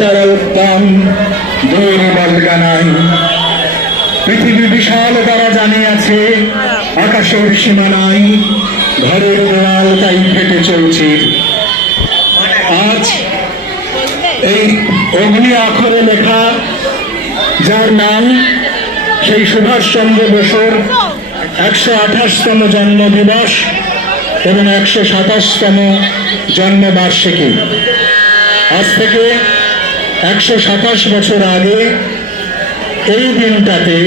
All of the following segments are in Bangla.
তারা উত্তম দূর বলগা নাই। পৃথিবী বিশাল তারা জানিয়াছে, আকাশের সীমা নাই, ঘরের দেওয়াল তাই ফেটে চলছে। আজ এই অগ্নি আখরে লেখা যার নাম, সেই সুভাষচন্দ্র বসুর 128তম জন্মদিবস এবং 127তম জন্মবার্ষিকী। আজ থেকে 127 বছর আগে এই দিনটাতে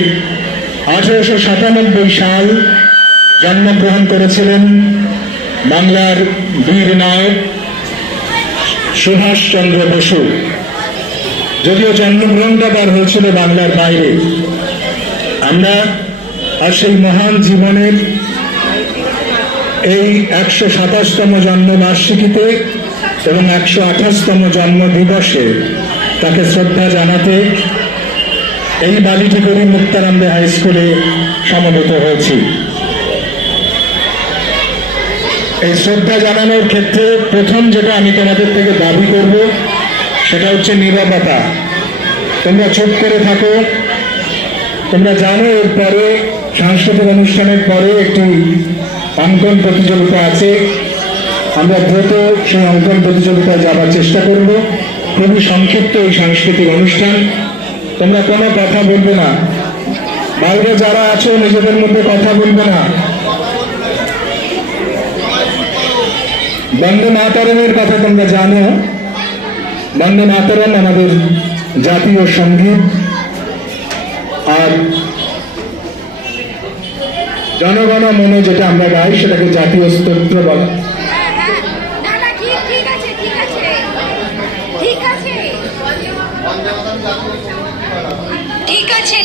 1897 সাল জন্মগ্রহণ করেছিলেন বাংলার বীর নায়ক সুভাষচন্দ্র বসু। যদিও জন্মগ্রহণটা তার হয়েছিল বাংলার বাইরে। আমরা আর সেই মহান জীবনের এই 127তম জন্মবার্ষিকীতে এবং 128তম জন্মদিবসে তাকে শ্রদ্ধা জানাতে এই বালিটিগড়ি মুক্তানন্দ হাই স্কুলে সমবেত হয়েছি। এই শ্রদ্ধা জানানোর ক্ষেত্রে প্রথম যেটা আমি তোমাদের থেকে দাবি করব সেটা হচ্ছে নীরবতা। তোমরা চুপ করে থাকো। তোমরা জানো এরপরে সাংস্কৃতিক অনুষ্ঠানের পরে একটি অঙ্কন প্রতিযোগিতা আছে। আমরা দ্রুত সেই অঙ্কন প্রতিযোগিতায় যাবার চেষ্টা করব। খুবই সংক্ষিপ্ত এই সাংস্কৃতিক অনুষ্ঠান। তোমরা কোনো কথা বলবে না। বাইরে যারা আছো নিজেদের মধ্যে কথা বলবে না। বন্দে মাতরমের কথা তোমরা জানো। বন্দে মাতরম আমাদের জাতীয় সঙ্গীত। আর জনগণ মন যেটা আমরা গাই সেটাকে জাতীয় স্তোত্র বলা।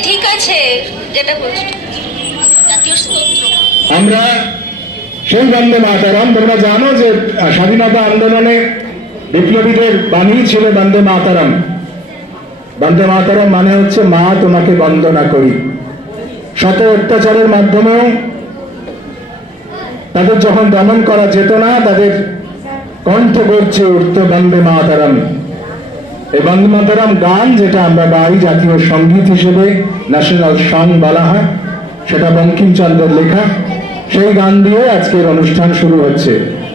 ঠিক আছে যেটা বলছি জাতীয় স্তোত্র। আমরা সেই বন্দে মাতরম, তোমরা জানো যে স্বাধীনতা আন্দোলনে বিপ্লবীদের বাণী ছিল বন্দে মাতরম। বন্দে মাতরম মানে হচ্ছে মা তোমাকে বন্দনা করি। শত অত্যাচারের মাধ্যমেও তাদের যখন দমন করা যেত না, তাদের কণ্ঠ গর্জে উঠত বন্দে মাতরম। এই বন্দে মাতরম গান যেটা আমরা গাই জাতীয় সঙ্গীত হিসেবে, ন্যাশনাল সং বলা হয়, সেটা বঙ্কিমচন্দ্রের লেখা। সেই গান দিয়ে আজকের অনুষ্ঠান শুরু হচ্ছে।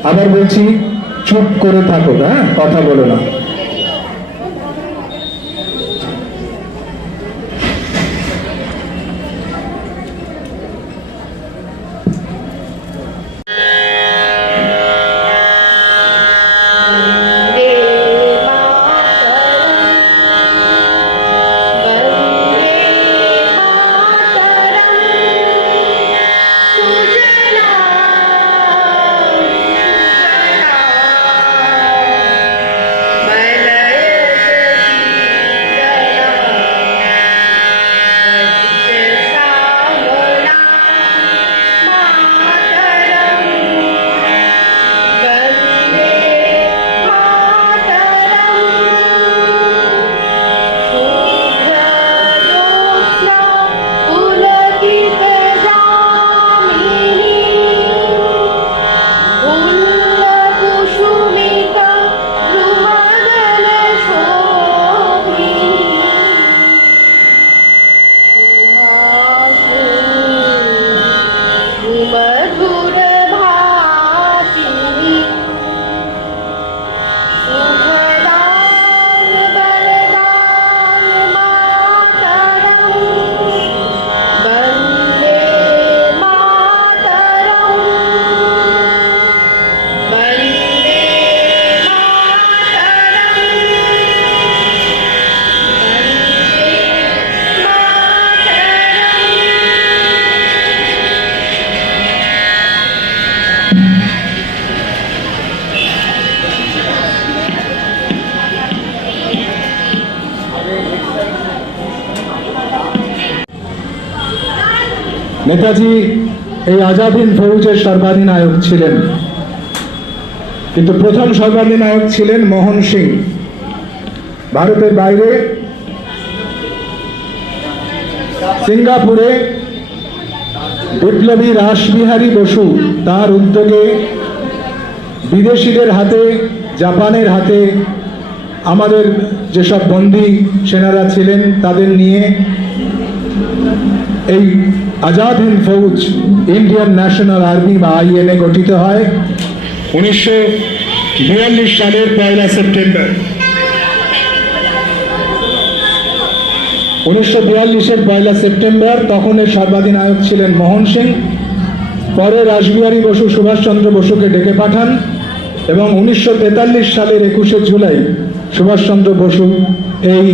আবার বলছি, চুপ করে থাকো, হ্যাঁ, কথা বলো না। নেতাজি এই আজাদ হিন্দ ফৌজের সর্বাধিনায়ক ছিলেন, কিন্তু প্রথম সর্বাধিনায়ক ছিলেন মোহন সিং। ভারতের বাইরে সিঙ্গাপুরে বিপ্লবী রাসবিহারী বসু তার উদ্যোগে বিদেশিদের হাতে, জাপানের হাতে আমাদের যেসব বন্দী সেনারা ছিলেন তাদের নিয়ে এই Azad Hind Fauj Indian national army বা আইএনএ গঠিত হয় 1942 সালের 1 সেপ্টেম্বর। 1942-এর 1 সেপ্টেম্বর তখন এর সর্বাধিনায়ক ছিলেন মোহন সিং। পরে রাসবিহারী বসু সুভাষচন্দ্র বসুকে ডেকে পাঠান এবং 1943 সালের 21 জুলাই সুভাষচন্দ্র বসু এই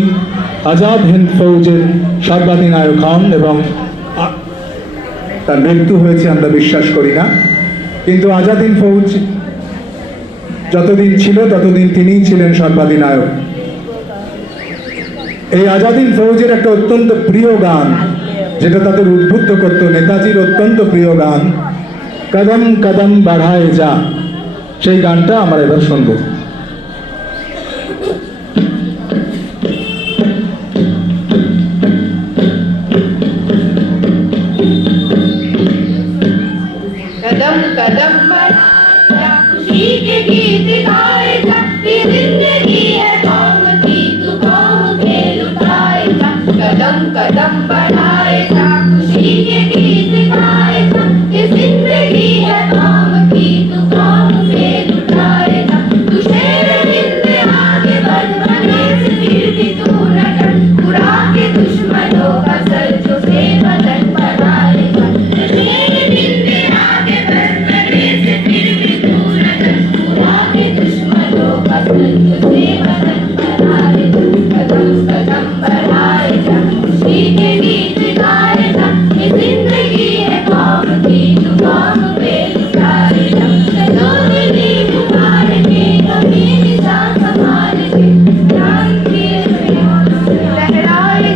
আজাদ হিন্দ ফৌজের সর্বাধিনায়ক হন এবং তার মৃত্যু হয়েছে আমরা বিশ্বাস করি না, কিন্তু আজাদ হিন্দ ফৌজ যতদিন ছিল ততদিন তিনিই ছিলেন সর্বাধিনায়ক। এই আজাদ হিন্দ ফৌজের একটা অত্যন্ত প্রিয় গান যেটা তাদের উদ্বুদ্ধ করত, নেতাজির অত্যন্ত প্রিয় গান কদম কদম বাড়ায় যা, সেই গানটা আমরা এবার শুনবো। कदम कदम बढ़ाया खुशी के गीत गाए जा, ये जिंदगी है कौम की तू कौम के लुटाए जा। कदम कदम बढ़ाए जा खुशी के गीत गाए जा, ये जिंदगी है कौम की तू कौम के लुटाए जा। तू शेर हिंद आगे बढ़ बने से फिर भी तू न डर, बुरा के दुश्मनों का सर जो से बदन बढ़ाए जा। शेर हिंद आगे बढ़ बने से फिर भी तू न डर, बुरा के दुश्मनों का सर जो से बदन बढ़ाए जा। कदम कदम बढ़ाए जा खुशी के गीत गाए जा, ये जिंदगी है कौम की तू कौम पे लुटाए जा। कदों में भी पुकार के कभी निशान संभाल के जान के लहराए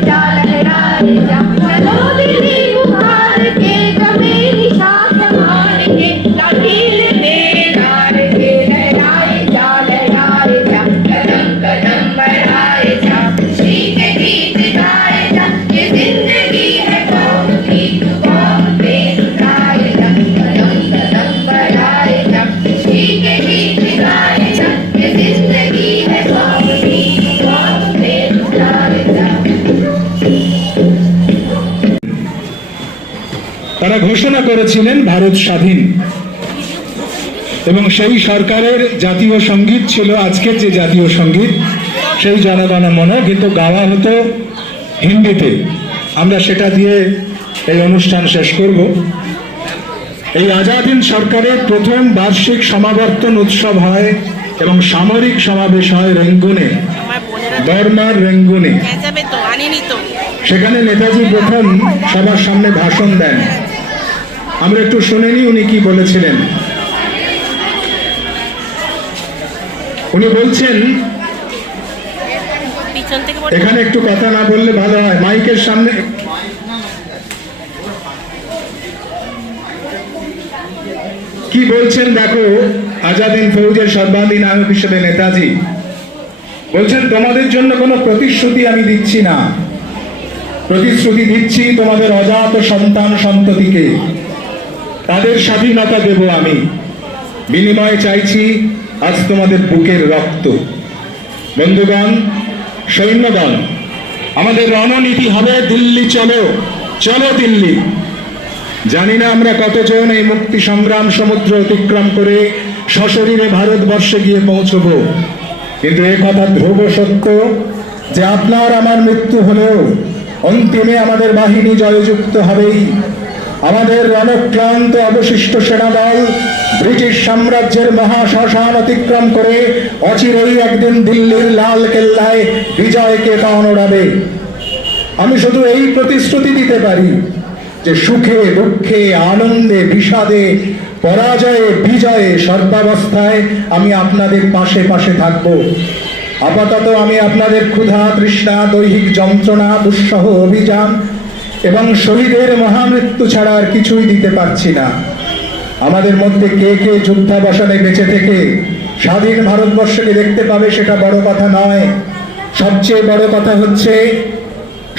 जा कदों में भी पुकार के कभी निशान संभाल के लाठील में डाल के लहराए जा कदम कदम बढ़ाए जा खुशी के गीत गाए जा, ये जिंदगी है कौम की तू कौम पे लुटाए जा। कदम कदम बढ़ाए जा खुशी के गीत गाए जा, ये जिंदगी है कौम की तू कौम पे लुटाए जा। তারা ঘোষণা করেছিলেন ভারত স্বাধীন এবং সেই সরকারের জাতীয় সঙ্গীত ছিল আজকের যে জাতীয় সঙ্গীত সেই জনগণ মন, কিন্তু গাওয়া হতো হিন্দিতে। আমরা সেটা দিয়ে এই অনুষ্ঠান শেষ করব। এই আজাদ হিন্দ সরকারের প্রথম বার্ষিক সমাবর্তন উৎসব হয় এবং সামরিক সমাবেশ হয় রেঙ্গুনে, বর্মার রেঙ্গুনে। সেখানে নেতাজি প্রথম সবার সামনে ভাষণ দেন। আমরা একটু শুনেনি উনি কি বলেছিলেন। উনি বলছেন, এখানে একটু কথা না বললে ভালো হয়, মাইকের সামনে। কি বলছেন দেখো, আজাদ হিন্দ ফৌজের সর্বাধিনায়ক হিসেবে নেতাজি বলছেন, তোমাদের জন্য কোনো প্রতিশ্রুতি আমি দিচ্ছি না, প্রতিশ্রুতি দিচ্ছি তোমাদের অজাত সন্তান সন্ততিকে, তাদের স্বাধীনতা দেব আমি, বিনিময়ে চাইছি আজ তোমাদের বুকের রক্ত। বন্ধুগণ, সৈন্যগণ, আমাদের রণনীতি হবে দিল্লি চলো, চলো দিল্লি। জানি না আমরা কতজন এই মুক্তি সংগ্রাম সমুদ্র অতিক্রম করে সশরীরে ভারতবর্ষে গিয়ে পৌঁছব, কিন্তু এ কথা ধ্রুব সত্য যে আপনার আমার মৃত্যু হলেও অন্তিমে আমাদের বাহিনী জয়যুক্ত হবেই। আমাদের রণক্লান্ত অবশিষ্ট সেনাদল ব্রিটিশ সাম্রাজ্যের মহাশ্মশান অতিক্রম করে অচিরেই একদিন দিল্লির লাল কেল্লায় বিজয়কে কান ওড়াবে। আমি শুধু এই প্রতিশ্রুতি দিতে পারি যে সুখে দুঃখে আনন্দে বিষাদে পরাজয়ে বিজয়ে সর্বাবস্থায় আমি আপনাদের পাশে পাশে থাকব। আপাতত আমি আপনাদের ক্ষুধা তৃষ্ণা দৈহিক যন্ত্রণা দুঃসহ অভিযান এবং শহীদের মহামৃত্যু ছাড়া আর কিছুই দিতে পারছি না। আমাদের মধ্যে কে কে যুদ্ধাবসানে বেঁচে থেকে স্বাধীন ভারতবর্ষকে দেখতে পাবে সেটা বড় কথা নয়। সবচেয়ে বড় কথা হচ্ছে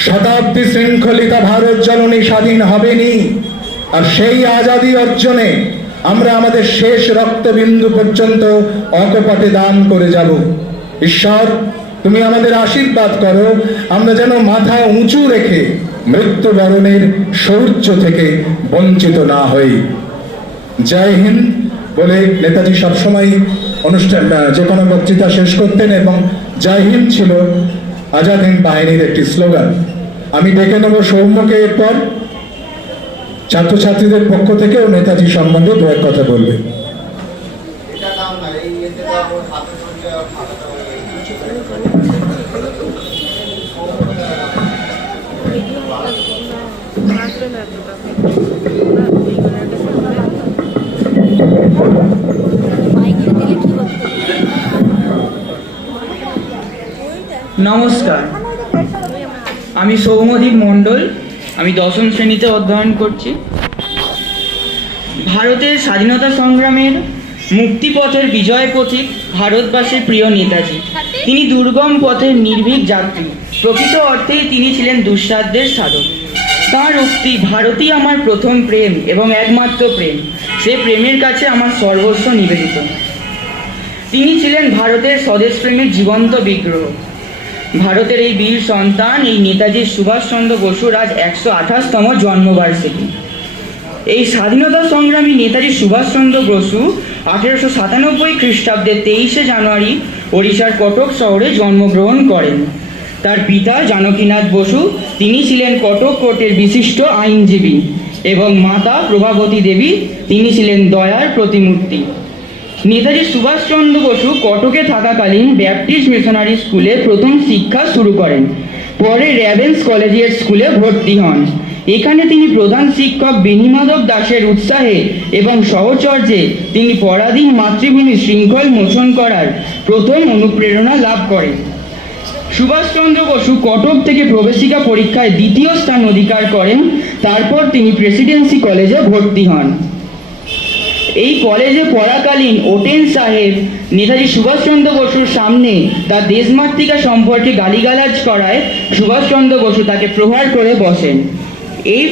শতাব্দী শৃঙ্খলিতা ভারত জননী স্বাধীন হবেনি, আর সেই আজাদী অর্জনে আমরা আমাদের শেষ রক্তবিন্দু পর্যন্ত অকপটে দান করে যাব। ঈশ্বর তুমি আমাদের আশীর্বাদ করো, আমরা যেন মাথা উঁচু রেখে মৃত্যুবরণের শৌর্য থেকে বঞ্চিত না হই। জয় হিন্দ বলে নেতাজি সবসময় অনুষ্ঠানটা যে কোনো বক্তৃতা শেষ করতেন, এবং জয় হিন্দ ছিল আজাদ হিন্দ বাহিনীর একটি স্লোগান। আমি ডেকে নেব সৌম্যকে, এরপর ছাত্রছাত্রীদের পক্ষ থেকেও নেতাজি সম্বন্ধে দু এক কথা বলবে। নমস্কার, আমি সৌম্যদীপ মণ্ডল। আমি 10ম শ্রেণীতে অধ্যয়ন করছি। ভারতের স্বাধীনতা সংগ্রামের মুক্তিপথের বিজয় প্রতীক ভারতবাসীর প্রিয় নেতাজি। তিনি দুর্গম পথের নির্ভীক যাত্রী, প্রকৃত অর্থেই তিনি ছিলেন দুঃসাধ্যের সাধক। তাঁর উক্তি, ভারতই আমার প্রথম প্রেম এবং একমাত্র প্রেম, সে প্রেমের কাছে আমার সর্বস্ব নিবেদিত। তিনি ছিলেন ভারতের স্বদেশ প্রেমের জীবন্ত বিগ্রহ। ভারতের এই বীর সন্তান, এই নেতাজি সুভাষচন্দ্র বসুর আজ 128তম জন্মবার্ষিকী। এই স্বাধীনতা সংগ্রামী নেতাজি সুভাষচন্দ্র বসু 1897 খ্রিস্টাব্দে 23শে জানুয়ারি ওড়িশার কটক শহরে জন্মগ্রহণ করেন। তার পিতা জানকীনাথ বসু, তিনি ছিলেন কটক কোর্টের বিশিষ্ট আইনজীবী, এবং মাতা প্রভাবতী দেবী, তিনি ছিলেন দয়ার প্রতিমূর্তি। নেতাজি সুভাষচন্দ্র বসু কটকে থাকাকালীন ব্যাপটিস্ট মিশনারি স্কুলে প্রথম শিক্ষা শুরু করেন। পরে র্যাভেন্স কলেজিয়েট স্কুলে ভর্তি হন। এখানে তিনি প্রধান শিক্ষক বেণীমাধব দাসের উৎসাহে এবং সহচর্যে তিনি পরাধীন মাতৃভূমি শৃঙ্খল মোচন করার প্রথম অনুপ্রেরণা লাভ করেন। সুভাষচন্দ্র বসু কটক থেকে প্রবেশিকা পরীক্ষায় 2য় স্থান অধিকার করেন। তারপর তিনি প্রেসিডেন্সি কলেজে ভর্তি হন। এই কলেজে পড়াকালীন ওটেন সাহেব নেতাজি সুভাষচন্দ্র বসুর সামনে তার দেশমাতৃকা সম্পর্কে গালিগালাজ করায় সুভাষচন্দ্র বসু তাকে প্রহার করে বসেন। এই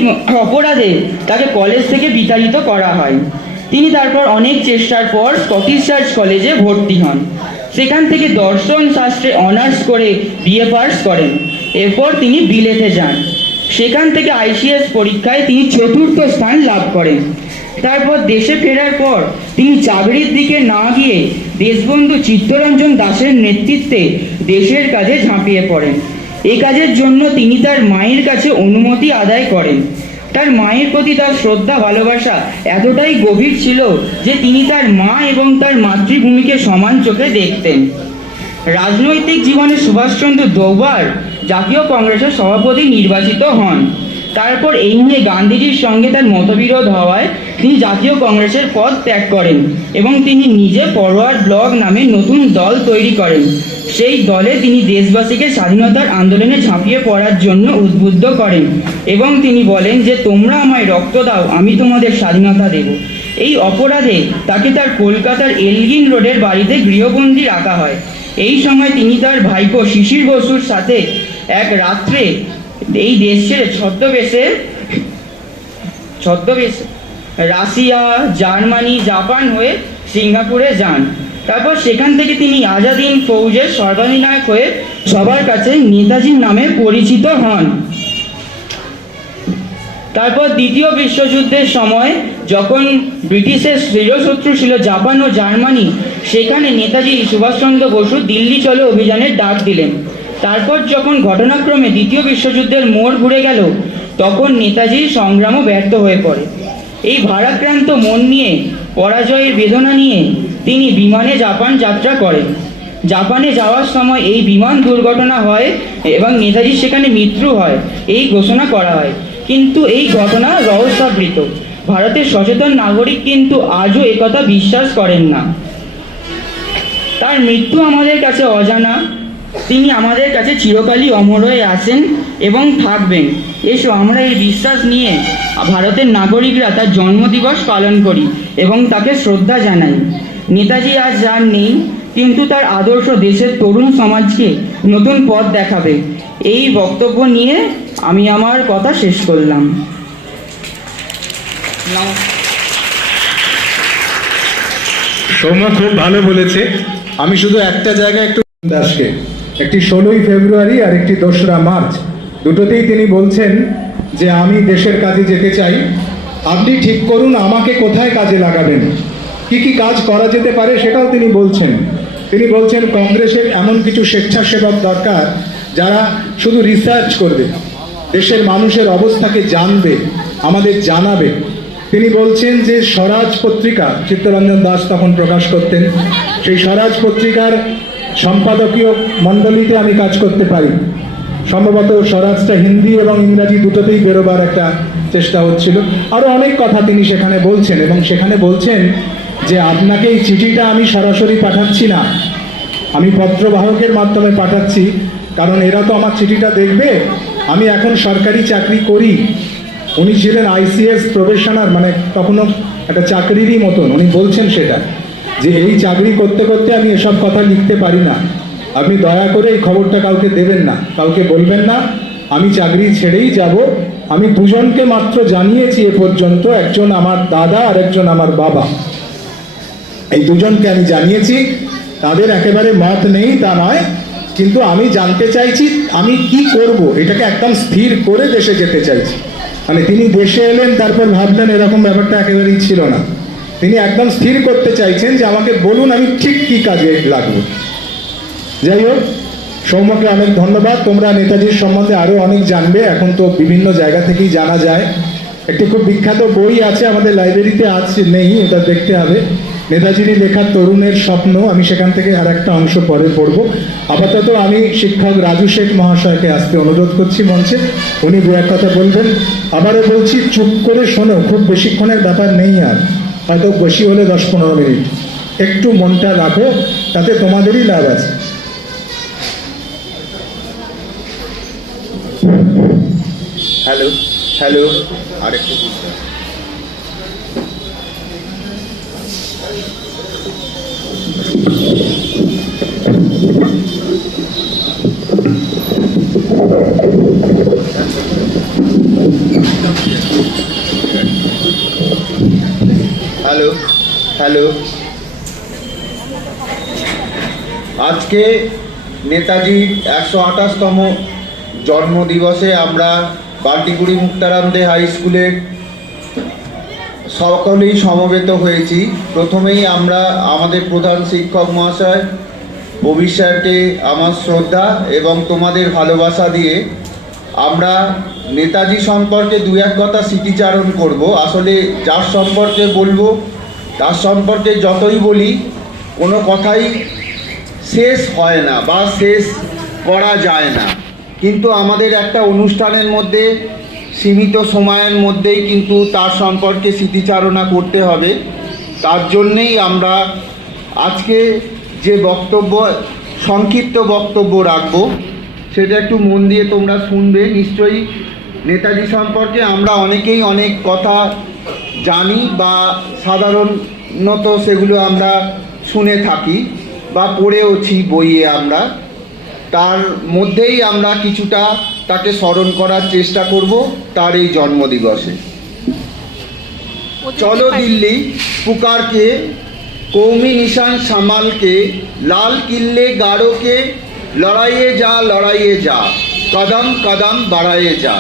অপরাধে তাকে কলেজ থেকে বিতাড়িত করা হয়। তিনি তারপর অনেক চেষ্টার পর স্কটিশ চার্চ কলেজে ভর্তি হন। সেখান থেকে দর্শন শাস্ত্রে অনার্স করে বিএ পাস করেন। এরপর তিনি বিলেতে যান। সেখান থেকে আইসিএস পরীক্ষায় তিনি 4র্থ স্থান লাভ করেন। তারপর দেশে ফেরার পর তিনি চাকরির দিকে না গিয়ে দেশবন্ধু চিত্তরঞ্জন দাসের নেতৃত্বে দেশের কাজে ঝাঁপিয়ে পড়েন। এই কাজের জন্য তিনি তার মায়ের কাছে অনুমতি আদায় করেন। তার মায়ের প্রতি তার শ্রদ্ধা ভালোবাসা এতটাই গভীর ছিল যে তিনি তার মা এবং তার মাতৃভূমিকে সমান চোখে দেখতেন। রাজনৈতিক জীবনে সুভাষচন্দ্র 2বার জাতীয় কংগ্রেসের সভাপতি নির্বাচিত হন। তারপর এই নিয়ে গান্ধীজির সঙ্গে তার মতবিরোধ হওয়ায় তিনি জাতীয় কংগ্রেসের পদ ত্যাগ করেন এবং তিনি নিজে ফরওয়ার্ড ব্লক নামে নতুন দল তৈরি করেন। সেই দলে তিনি দেশবাসীকে স্বাধীনতার আন্দোলনে ঝাঁপিয়ে পড়ার জন্য উদ্বুদ্ধ করেন এবং তিনি বলেন যে তোমরা আমায় রক্ত দাও, আমি তোমাদের স্বাধীনতা দেব। এই অপরাধে তাকে তার কলকাতার এলগিন রোডের বাড়িতে গৃহবন্দী রাখা হয়। এই সময় তিনি তার ভাইপো শিশির বসুর সাথে এক রাত্রে এই দেশ ছেড়ে ছদ্মবেশে রাশিয়া, জার্মানি, জাপান হয়ে সিঙ্গাপুরে যান। তারপর সেখান থেকে তিনি আজাদ হিন্দ ফৌজের সর্বাধিনায়ক হয়ে সবার কাছে নেতাজির নামে পরিচিত হন। তারপর দ্বিতীয় বিশ্বযুদ্ধের সময় যখন ব্রিটিশের চিরশত্রু ছিল জাপান ও জার্মানি, সেখানে নেতাজি সুভাষচন্দ্র বসু দিল্লি চলো অভিযানের ডাক দিলেন। তারপর যখন ঘটনাক্রমে দ্বিতীয় বিশ্বযুদ্ধের মোড় ঘুরে গেল, তখন নেতাজির সংগ্রামও ব্যর্থ হয়ে পড়ে। এই ভারাক্রান্ত মন নিয়ে, পরাজয়ের বেদনা নিয়ে তিনি বিমানে জাপান যাত্রা করেন। জাপানে যাওয়ার সময় এই বিমান দুর্ঘটনা হয় এবং নেতাজির সেখানে মৃত্যু হয়, এই ঘোষণা করা হয়। কিন্তু এই ঘটনা রহস্যাবৃত। ভারতের সচেতন নাগরিক কিন্তু আজও একথা বিশ্বাস করেন না। তার মৃত্যু আমাদের কাছে অজানা, তিনি আমাদের কাছে চিরকালই অমর হয়ে আছেন এবং থাকবেন। এসো আমরা এই বিশ্বাস নিয়ে ভারতের নাগরিকরা তার জন্মদিবস পালন করি এবং তাকে শ্রদ্ধা জানাই। নেতাজি আজ আর নেই, কিন্তু তার আদর্শ দেশের তরুণ সমাজকে নতুন পথ দেখাবে। এই বক্তব্য নিয়ে আমি আমার কথা শেষ করলাম। সৌম্য খুব ভালো বলেছে। আমি শুধু একটা জায়গায় একটু দাসকে একটি 16ই ফেব্রুয়ারি আর একটি 2রা মার্চ, দুটোতেই তিনি বলছেন যে আমি দেশের কাজে যেতে চাই, আপনি ঠিক করুন আমাকে কোথায় কাজে লাগাবেন, কি কি কাজ করা যেতে পারে সেটাও তিনি বলছেন। তিনি বলছেন কংগ্রেসের এমন কিছু স্বেচ্ছাসেবক দরকার যারা শুধু রিসার্চ করবে, দেশের মানুষের অবস্থাকে জানবে, আমাদের জানাবে। তিনি বলছেন যে স্বরাজ পত্রিকা, চিত্তরঞ্জন দাস তখন প্রকাশ করতেন, সেই স্বরাজ পত্রিকার সম্পাদকীয় মণ্ডলীতে আমি কাজ করতে পারি। সম্ভবত স্বরাজটা হিন্দি এবং ইংরাজি দুটোতেই বেরোবার একটা চেষ্টা হচ্ছিল। আরও অনেক কথা তিনি সেখানে বলছেন, এবং সেখানে বলছেন যে আপনাকে এই চিঠিটা আমি সরাসরি পাঠাচ্ছি না, আমি পত্রবাহকের মাধ্যমে পাঠাচ্ছি, কারণ এরা তো আমার চিঠিটা দেখবে। আমি এখন সরকারি চাকরি করি, উনি ছিলেন আইসিএস প্রফেশনাল, মানে তখনও একটা চাকরিরই মতন। উনি বলছেন সেটা, যে এই চাকরি করতে করতে আমি এসব কথা লিখতে পারি না, আপনি দয়া করে এই খবরটা কাউকে দেবেন না, কাউকে বলবেন না, আমি চাকরি ছেড়েই যাব। আমি দুজনকে মাত্র জানিয়েছি এ পর্যন্ত, একজন আমার দাদা আর একজন আমার বাবা, এই দুজনকে আমি জানিয়েছি। তাদের একেবারে মত নেই তা নয়, কিন্তু আমি জানতে চাইছি আমি কি করব, এটাকে একদম স্থির করে দেশে যেতে চাইছি। মানে তিনি দেশে এলেন তারপর ভাবলেন, এরকম ব্যাপারটা একেবারেই ছিল না। তিনি একদম স্থির করতে চাইছেন যে আমাকে বলুন আমি ঠিক কি কাজে লাগবো। যাই হোক, সৌম্যকে অনেক ধন্যবাদ। তোমরা নেতাজির সম্বন্ধে আরও অনেক জানবে, এখন তো বিভিন্ন জায়গা থেকেই জানা যায়। একটি খুব বিখ্যাত বই আছে আমাদের লাইব্রেরিতে, আছে নেই, এটা দেখতে হবে, নেতাজিরই লেখা তরুণের স্বপ্ন। আমি সেখান থেকে আর একটা অংশ পরে পড়ব। আপাতত আমি শিক্ষক রাজু শেখ মহাশয়কে আসতে অনুরোধ করছি মঞ্চে, উনি দু এক কথা বলবেন। আবারও বলছি, চুপ করে শোনো, খুব বেশিক্ষণের ব্যাপার নেই, আর হয়তো বেশি হলে 10-15 মিনিট। একটু মনটা রাখো, তাতে তোমাদেরই লাভ আছে। হ্যালো হ্যালো, আরেকটু হ্যালো হ্যালো। আজকে নেতাজির 128তম জন্মদিবসে আমরা বাল্টিগুড়ি মুক্তারাম দে হাই স্কুলের সকলেই সমবেত হয়েছি। প্রথমেই আমরা আমাদের প্রধান শিক্ষক মহাশয় ববি স্যারকে আমার শ্রদ্ধা এবং তোমাদের ভালোবাসা দিয়ে আমরা নেতাজি সম্পর্কে দু এক কথা স্মৃতিচারণ করব। আসলে যার সম্পর্কে বলবো তার সম্পর্কে যতই বলি কোনো কথাই শেষ হয় না বা শেষ করা যায় না, কিন্তু আমাদের একটা অনুষ্ঠানের মধ্যে সীমিত সময়ের মধ্যেই কিন্তু তার সম্পর্কে স্মৃতিচারণা করতে হবে। তার জন্যেই আমরা আজকে যে বক্তব্য, সংক্ষিপ্ত বক্তব্য রাখবো, সেটা একটু মন দিয়ে তোমরা শুনবে। নিশ্চয়ই নেতাজি সম্পর্কে আমরা অনেকেই অনেক কথা জানি বা সাধারণত সেগুলো আমরা শুনে থাকি বা পড়েওছি বইয়ে। আমরা তার মধ্যেই আমরা কিছুটা তাকে স্মরণ করার চেষ্টা করব তার এই জন্মদিবসে। চলো দিল্লি পুকার के कौमी निशान संभाल के लाल किले गाड़ो के लड़ाइए जा कदम कदम बढ़ाए जा।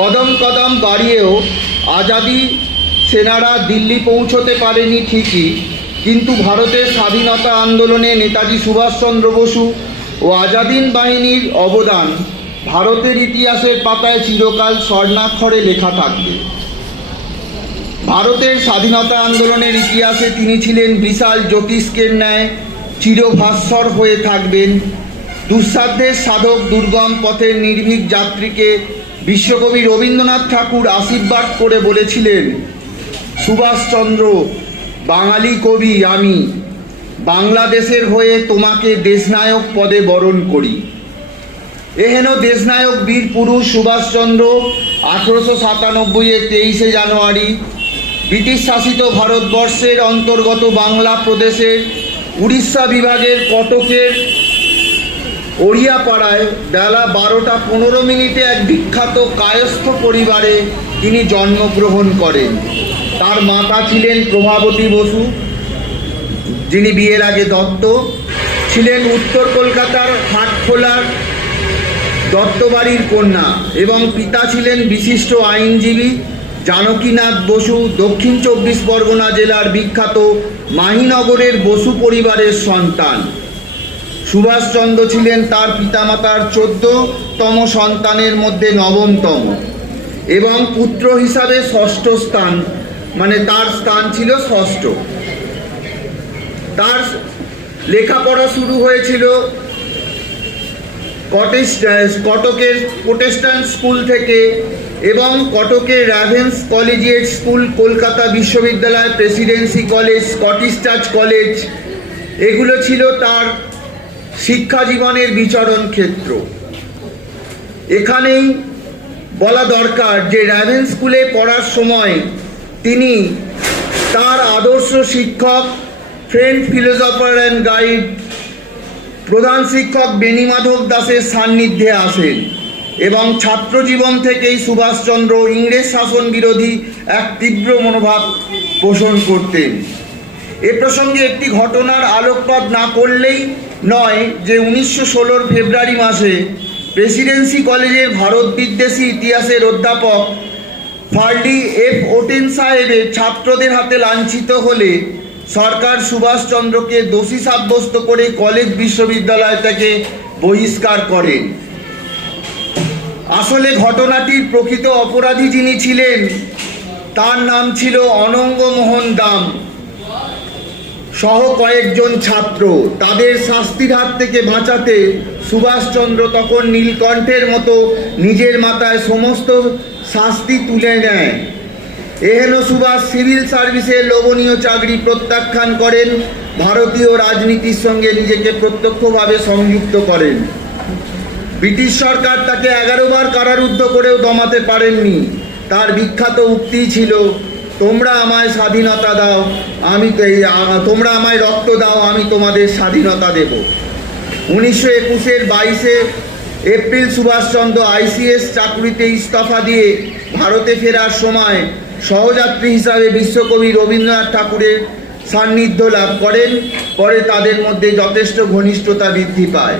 कदम कदम बाड़िয়েও आज़ादी সেনারা দিল্লি পৌঁছতে পারেনি ঠিকই, কিন্তু ভারতের স্বাধীনতা আন্দোলনে নেতাজি সুভাষচন্দ্র বসু ও আজাদিন বাহিনীর অবদান ভারতের ইতিহাসের পাতায় চিরকাল স্বর্ণাক্ষরে লেখা থাকবে। ভারতের স্বাধীনতা আন্দোলনের ইতিহাসে তিনি ছিলেন বিশাল জ্যোতিষ্কের ন্যায় চিরভাস্বর হয়ে থাকবেন। দুঃসাধ্যের সাধক, দুর্গম পথের নির্ভীক যাত্রীকে বিশ্বকবি রবীন্দ্রনাথ ঠাকুর আশীর্বাদ করে বলেছিলেন, সুভাষচন্দ্র বাঙালি কবি আমি, বাংলাদেশের হয়ে তোমাকে দেশনায়ক পদে বরণ করি। এহেন দেশনায়ক বীর পুরুষ সুভাষচন্দ্র 1897-এর 23শে জানুয়ারি ব্রিটিশ শাসিত ভারতবর্ষের অন্তর্গত বাংলা প্রদেশের উড়িষ্যা বিভাগের কটকের ওড়িয়াপাড়ায় বেলা 12:15 এক বিখ্যাত কায়স্থ পরিবারে তিনি জন্মগ্রহণ করেন। তার মাতা ছিলেন প্রভাবতী বসু, যিনি বিয়ের আগে দত্ত ছিলেন উত্তর কলকাতার হাটখোলার দত্তবাড়ির কন্যা এবং পিতা ছিলেন বিশিষ্ট আইনজীবী জানকীনাথ বসু, দক্ষিণ 24 পরগনা জেলার বিখ্যাত মাহিনগরের বসু পরিবারের সন্তান। সুভাষচন্দ্র ছিলেন তার পিতামাতার 14তম সন্তানের মধ্যে 9মতম এবং পুত্র হিসাবে ষষ্ঠ স্থান, মানে তার স্থান ছিল ষষ্ঠ। তার লেখাপড়া শুরু হয়েছিল কটকের প্রোটেস্ট্যান্ট স্কুল থেকে এবং কটকের র্যাভেন্স কলেজিয়েট স্কুল, কলকাতা বিশ্ববিদ্যালয়, Presidency college, Scottish church college, এগুলো ছিল তার শিক্ষা জীবনের বিচরণ ক্ষেত্র। এখানেই বলা দরকার যে র্যাভেন্স স্কুলে পড়ার সময় তিনি তার আদর্শ শিক্ষক, ফ্রেন্ড, ফিলোসফার অ্যান্ড গাইড, প্রধান শিক্ষক বেণীমাধব দাসের সান্নিধ্যে আসেন এবং ছাত্র জীবন থেকেই সুভাষচন্দ্র ইংরেজ শাসন বিরোধী এক তীব্র মনোভাব পোষণ করতেন। এ প্রসঙ্গে একটি ঘটনার আলোকপাত না করলেই নয় যে 1916 ফেব্রুয়ারি মাসে প্রেসিডেন্সি কলেজের ভারত বিদ্বেষী ইতিহাসের অধ্যাপক ফার্ডি এফ ওটেন সাহেবের ছাত্রদের হাতে লাঞ্ছিত হলে সরকার সুভাষচন্দ্রকে দোষী সাব্যস্ত করে কলেজ বিশ্ববিদ্যালয় থেকে বহিষ্কার করেন। আসলে ঘটনাটির প্রকৃত অপরাধী যিনি ছিলেন তার নাম ছিল অনঙ্গমোহন দাম সহ কয়েকজন ছাত্র। তাদের শাস্তির হাত থেকে বাঁচাতে সুভাষচন্দ্র তখন নীলকণ্ঠের মতো নিজের মাথায় সমস্ত শাস্তি তুলে নেয়। এহেন সুভাষ সিভিল সার্ভিসে লোভনীয় চাকরি প্রত্যাখ্যান করেন, ভারতীয় রাজনীতির সঙ্গে নিজেকে প্রত্যক্ষভাবে সংযুক্ত করেন। ব্রিটিশ সরকার তাকে 11 বার কারারুদ্ধ করেও দমাতে পারেননি। তার বিখ্যাত উক্তি ছিল, তোমরা আমায় স্বাধীনতা দাও, তোমরা আমায় রক্ত দাও, আমি তোমাদের স্বাধীনতা দেব। 1921-এর 22 এপ্রিল সুভাষচন্দ্র আইসিএস চাকরিতে ইস্তফা দিয়ে ভারতে ফেরার সময় সহযাত্রী হিসাবে বিশ্বকবি রবীন্দ্রনাথ ঠাকুরের সান্নিধ্য লাভ করেন। পরে তাদের মধ্যে যথেষ্ট ঘনিষ্ঠতা বৃদ্ধি পায়।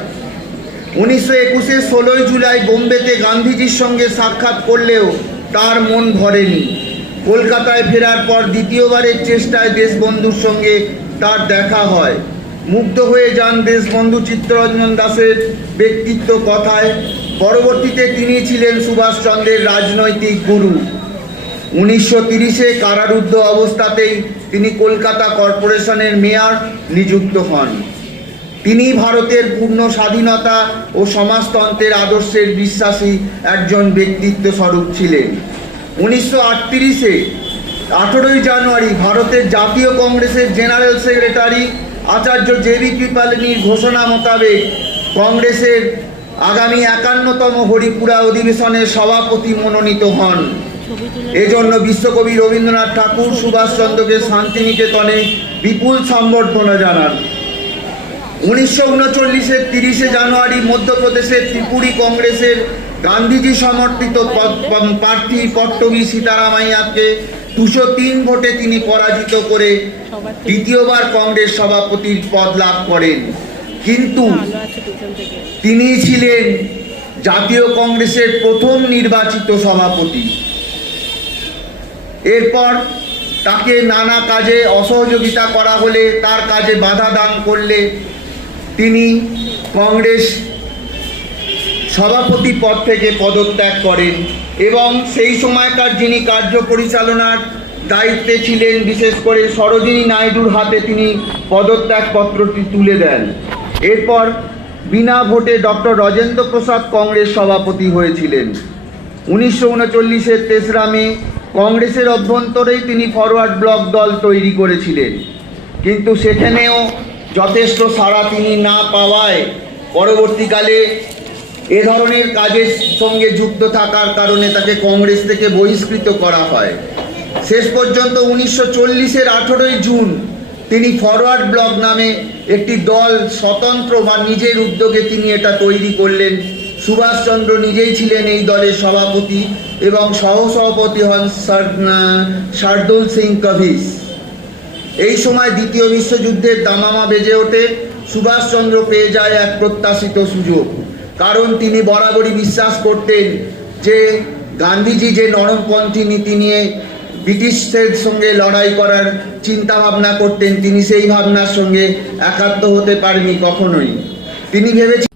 1921-এর 16 জুলাই বোম্বেতে গান্ধীজির সঙ্গে সাক্ষাৎ করলেও তার মন ভরেনি। কলকাতায় ফেরার পর দ্বিতীয়বারের চেষ্টায় দেশবন্ধুর সঙ্গে তার দেখা হয়। মুগ্ধ হয়ে যান দেশবন্ধু চিত্তরঞ্জন দাসের ব্যক্তিত্ব কথায়। পরবর্তীতে তিনি ছিলেন সুভাষচন্দ্রের রাজনৈতিক গুরু। 1930-এ কারারুদ্ধ অবস্থাতেই তিনি কলকাতা কর্পোরেশনের মেয়র নিযুক্ত হন। তিনি ভারতের পূর্ণ স্বাধীনতা ও সমাজতন্ত্রের আদর্শের বিশ্বাসী একজন ব্যক্তিত্ব স্বরূপ ছিলেন। 1938-এ 18 জানুয়ারি ভারতের জাতীয় কংগ্রেসের জেনারেল সেক্রেটারি আচার্য জে.বি. কৃপালিনীর ঘোষণা মোতাবেক কংগ্রেসের আগামী 51তম হরিপুরা অধিবেশনের সভাপতি মনোনীত হন। এজন্য বিশ্বকবি রবীন্দ্রনাথ ঠাকুর সুভাষচন্দ্রকে শান্তিনিকেতনে বিপুল সম্বর্ধনা জানান। 1939-এর 30 জানুয়ারি মধ্যপ্রদেশের ত্রিপুরী কংগ্রেসের গান্ধীজি সমর্থিত প্রার্থী পট্টবী সীতারামাইয়াকে 203 ভোটে তিনি পরাজিত করে দ্বিতীয়বার কংগ্রেস সভাপতির পদ লাভ করেন। কিন্তু তিনি ছিলেন জাতীয় কংগ্রেসের প্রথম নির্বাচিত সভাপতি। এরপর তাকে নানা কাজে অসহযোগিতা করা হলে, তার কাজে বাধা দান করলে তিনি কংগ্রেস সভাপতি পদ থেকে পদত্যাগ করেন এবং সেই সময়কার যিনি কার্য পরিচালনার দায়িত্বে ছিলেন, বিশেষ করে সরোজিনী নাইডুর হাতে তিনি পদত্যাগপত্রটি তুলে দেন। এরপর বিনা ভোটে ডক্টর রাজেন্দ্র প্রসাদ কংগ্রেস সভাপতি হয়েছিলেন। 1939-এর 3 মে কংগ্রেসের অভ্যন্তরেই তিনি ফরওয়ার্ড ব্লক দল তৈরি করেছিলেন, কিন্তু সেখানেও যথেষ্ট সাড়া তিনি না পাওয়ায় পরবর্তীকালে এ ধরনের কাজের সঙ্গে যুক্ত থাকার কারণে তাকে কংগ্রেস থেকে বহিষ্কৃত করা হয়। শেষ পর্যন্ত 1940-এর 18 জুন তিনি ফরওয়ার্ড ব্লক নামে একটি দল স্বতন্ত্র বা নিজের উদ্যোগে তিনি এটা তৈরি করলেন। সুভাষচন্দ্র নিজেই ছিলেন এই দলের সভাপতি এবং সহসভাপতি হন শার্দুল সিং কভিস। এই সময় দ্বিতীয় বিশ্বযুদ্ধের দামামা বেজে ওঠে। সুভাষচন্দ্র পেয়ে যায় এক প্রত্যাশিত সুযোগ। কারণ তিনি বরাবরই বিশ্বাস করতেন যে গান্ধীজি যে নরমপন্থী নীতি নিয়ে ব্রিটিশদের সঙ্গে লড়াই করার চিন্তা ভাবনা করতেন, তিনি সেই ভাবনার সঙ্গে একাত্ম হতে পারেনি কখনোই। তিনি ভেবেছিলেন